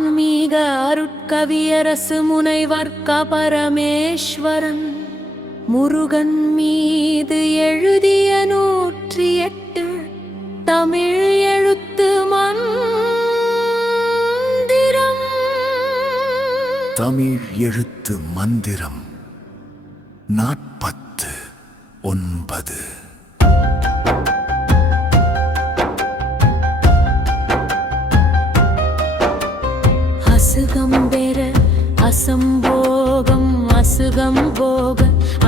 ஆன்மீக அருட்கவியரசு முனைவர் க. பரமேஸ்வரன் முருகன் மீது எழுதிய 108 தமிழ் எழுத்து மந்திரம். தமிழ் எழுத்து மந்திரம் 49. அசுகம்பெற அசம்போகம் அசுகம்போக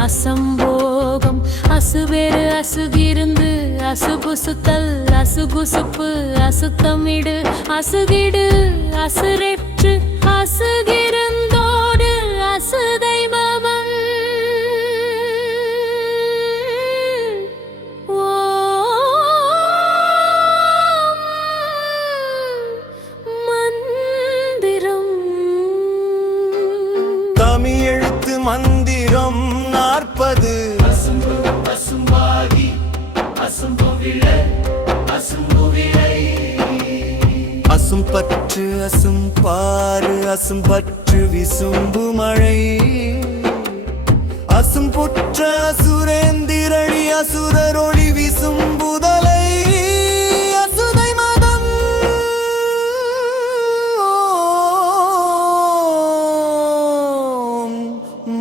அசம்போகம் அசுபெரு அசுகிருந்து அசுகுசுத்தல் அசுகுசுப்பு அசுத்தமிடு அசுகிடு அசுரெற்று அசுகிருந்தோடு அசுதைமமம். தமிழ் எழுத்து மந்திரம் 40. அசும்பாகி அசும்புவிழை அசும்புவிழை அசும்பற்று அசும்பாறு அசும்பற்று விசும்பு மழை அசும்புற்ற அசுரேந்திரழி அசுரரொளி விசும்புதலை அசுதை மதம்.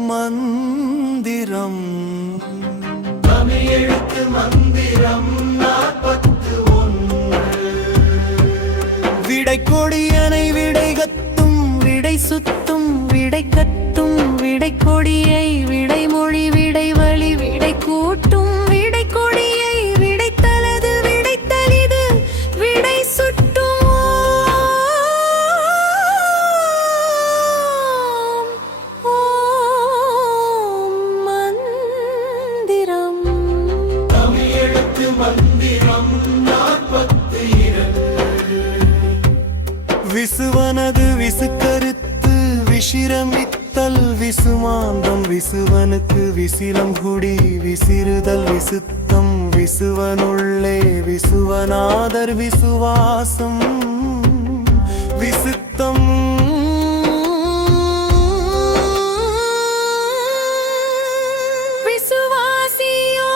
மந்திரம் தமிழ் எழுத்து மந்திரம் 41. விடை கொடியனை விடை கத்தும் விடை சுத்தும் விடை கத்தும் விடை கொடியை விடை மொழி விடை வழி விடை கூட்டும் விடை கொடியை விடை தலது விடை தலிது விடை சுட்டும். மந்திரம் தமிழ் எழுத்து மந்திரம் 42. விசுவனது விசுக்கருத்து விசிரமித்தல் விசுமாந்தம் விசுவனுக்கு விசிலம் குடி விசிறுதல் விசுத்தம் விசுவனுள்ளே விசுவநாதர் விசுவாசம் விசுத்தம். விசுவாசியோ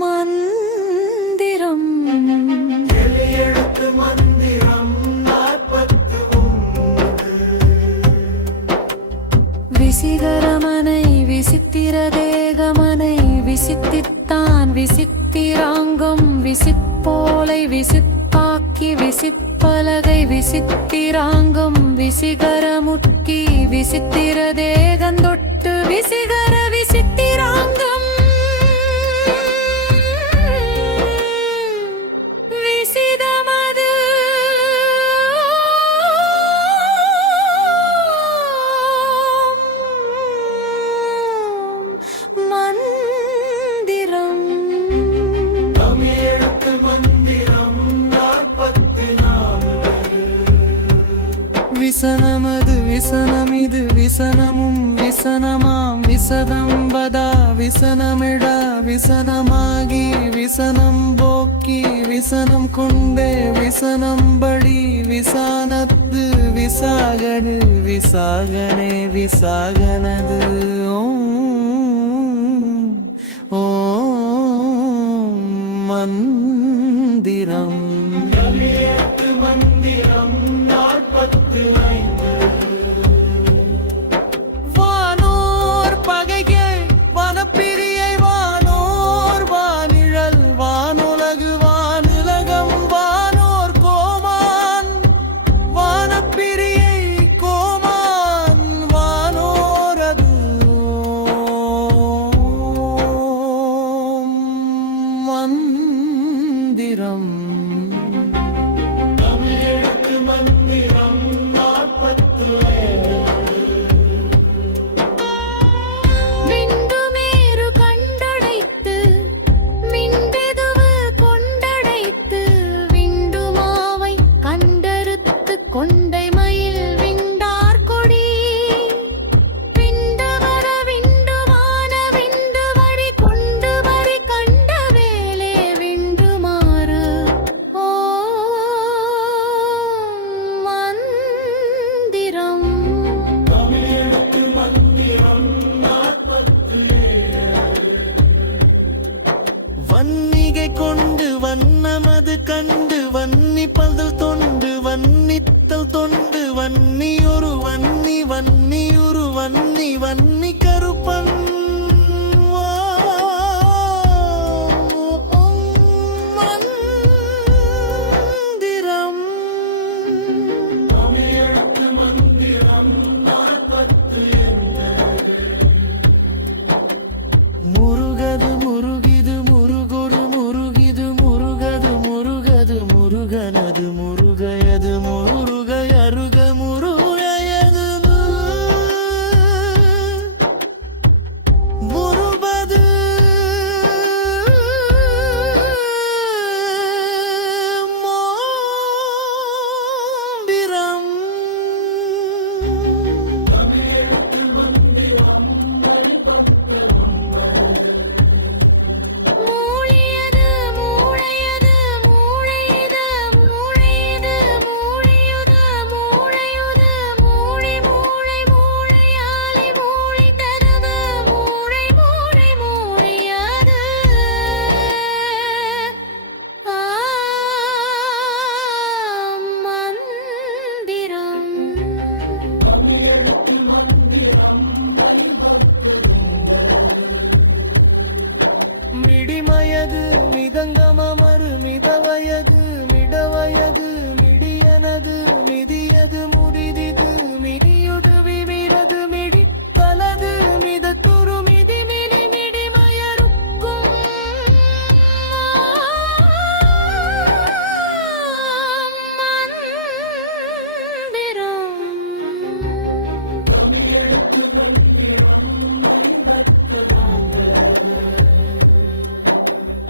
மந்திரம் தமிழ் எழுத்து மந்திரம் 41. விசிகரமனை விசித்திர தேகமனை விசித்தித்தான் விசித்திராங்கம் விசிப்போலை விசிப்பாக்கி விசிப்பலகை விசித்திராங்கம் விசிகரமுட்கி விசித்திர தேகந்தொட்டு விசிகர விசித்திராங்கம் விசிதமது மந்திரம் தமிழ் எழுத்து மந்திரம் 44. விசனமது விசனமிது விசனமும் விசனமாம் விசதம்பதா விசனமிடா விசனமாகி விசனம் போக்கி விசனம் கொண்டே விசனம்படி விசானத்து விசாகடு விசாகனே விசாகனது. ஓம் மந்திரம் தமிழ் எழுத்து மந்திரம் 45. வானோர் பகைகை வனப்பிரியை வானோர் வானிழல் வானுலகு வானுலகம் வானோர் கோமான் வானப்பிரியை கோமான் வானோரது. மந்திரம் தமிழ் எழுத்து மந்திரம் 47. விண்டுமேரு கண்டடைத்து மின்பெதுவு கொண்டடைத்து விண்டுமாவை கண்டறுத்து கொண்டை மயில் விண்டார் கொடி விண்டவர விண்டுமான விண்டு வரி கொண்டு வரி கண்ட வேலை வன்னிகை கொண்டு வண்ணமது கண்டு வன்னிப்பதல் தொண்டு வன்னித்தல் தொண்டு வன்னியொரு வன்னி வன்னியுரு வன்னி வன்னி கருப்பன் மந்திரம் தமிழெழுத்து மந்திரம் 48 முருகது முருகிது முருகொரு முருகிது முருகது முருகது முருகனது முருகையது முருகையருக முருகையது முருபது மோம்பிரம் தமிழெழுத்து மந்திரம் மூளையது மூளையது மூளையது மூளையது மூளையுது மூளையுது மூளை மூளை மூளையாலி மூளை தருது மூளை மூளை மூளையாது மந்திரம் தமிழெழுத்து மந்திரம் மிடிமயது மிதங்கமமரு மிதவயது மிடவயது மிடியனது மிதியது முறிதிது மிடியுது விமிரது மிடி பலது மிதத்துரு மிதி மிடி மிடிமயருக்கும் மந்திரம் தமிழெழுத்து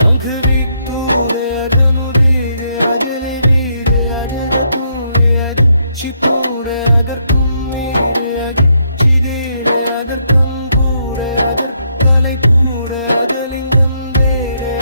अंक तूरे अजनुदीरे अजलिदीरे अजद तूरे अज चितूरे अगर तुम मेरे अज चिदीरे अगर तुम पूरे अजर कலை पूरे अजलिंगम देरे